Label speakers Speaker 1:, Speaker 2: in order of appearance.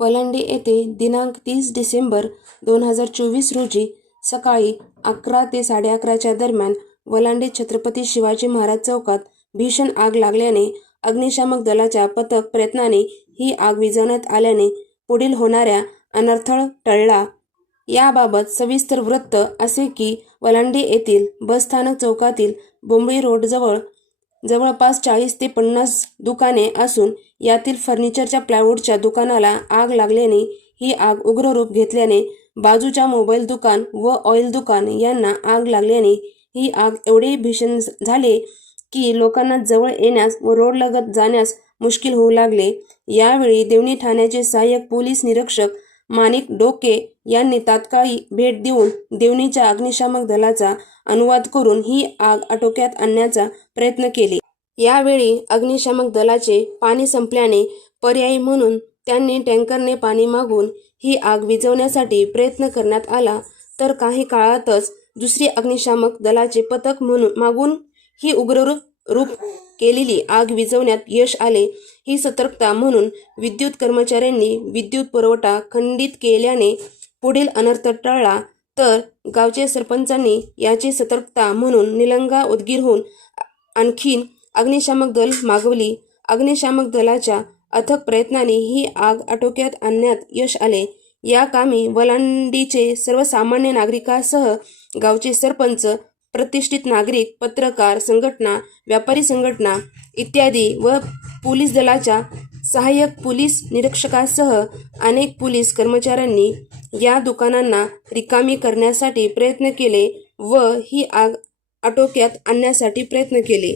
Speaker 1: वलंडी येथे दिनांक तीस डिसेंबर दोन हजार चोवीस रोजी सकाळी अकरा ते साडे अकराच्या दरम्यान वलांडी छत्रपती शिवाजी महाराज चौकात भीषण आग लागल्याने अग्निशामक दलाच्या पथक प्रयत्नाने ही आग विझवण्यात आल्याने पुढील होणाऱ्या अनर्थळ टळला. याबाबत सविस्तर वृत्त असे की वलांडी येथील बसस्थानक चौकातील बोंबळी रोडजवळ जवळपास चाळीस ते पन्नास दुकाने असून यातील फर्निचरच्या प्लायवूडच्या दुकानाला आग लागल्याने ही आग उग्र रूप घेतल्याने बाजूच्या मोबाईल दुकान व ऑइल दुकान यांना आग लागल्याने ही आग एवढी भीषण झाले की लोकांना जवळ येण्यास व रोडलगत जाण्यास मुश्किल होऊ लागले. यावेळी देवणी ठाण्याचे सहाय्यक पोलीस निरीक्षक माणिक डोके यांनी तात्काळी भेट देऊन देवणीच्या अग्निशामक दलाचा अनुवाद करून ही आग आटोक्यात आणण्याचा प्रयत्न केले. यावेळी अग्निशामक दलाचे पाणी संपल्याने पर्यायी म्हणून त्यांनी टँकरने पाणी मागून ही आग विझवण्यासाठी प्रयत्न करण्यात आला. तर काही काळातच दुसरी अग्निशामक दलाचे पथक म्हणून मागून ही उग्ररूप रूप केलेली आग विझवण्यात यश आले ही सतर्कता म्हणून विद्युत कर्मचाऱ्यांनी विद्युत पुरवठा खंडित केल्याने पुढील अनर्थ टळला. तर गावचे सरपंचांनी याची सतर्कता म्हणून निलंगा उदगीरहून आणखीन अग्निशामक दल मागवली. अग्निशामक दलाच्या अथक प्रयत्नाने ही आग आटोक्यात आणण्यात यश आले. या कामी वलांडीचे सर्वसामान्य नागरिकासह गावचे सरपंच प्रतिष्ठित नागरिक पत्रकार संघटना व्यापारी संघटना इत्यादी व पोलीस दलाच्या सहाय्यक पोलीस निरीक्षकासह अनेक पोलीस कर्मचाऱ्यांनी या दुकानांना रिकामी करण्यासाठी प्रयत्न केले व ही आग आटोक्यात आणण्यासाठी प्रयत्न केले.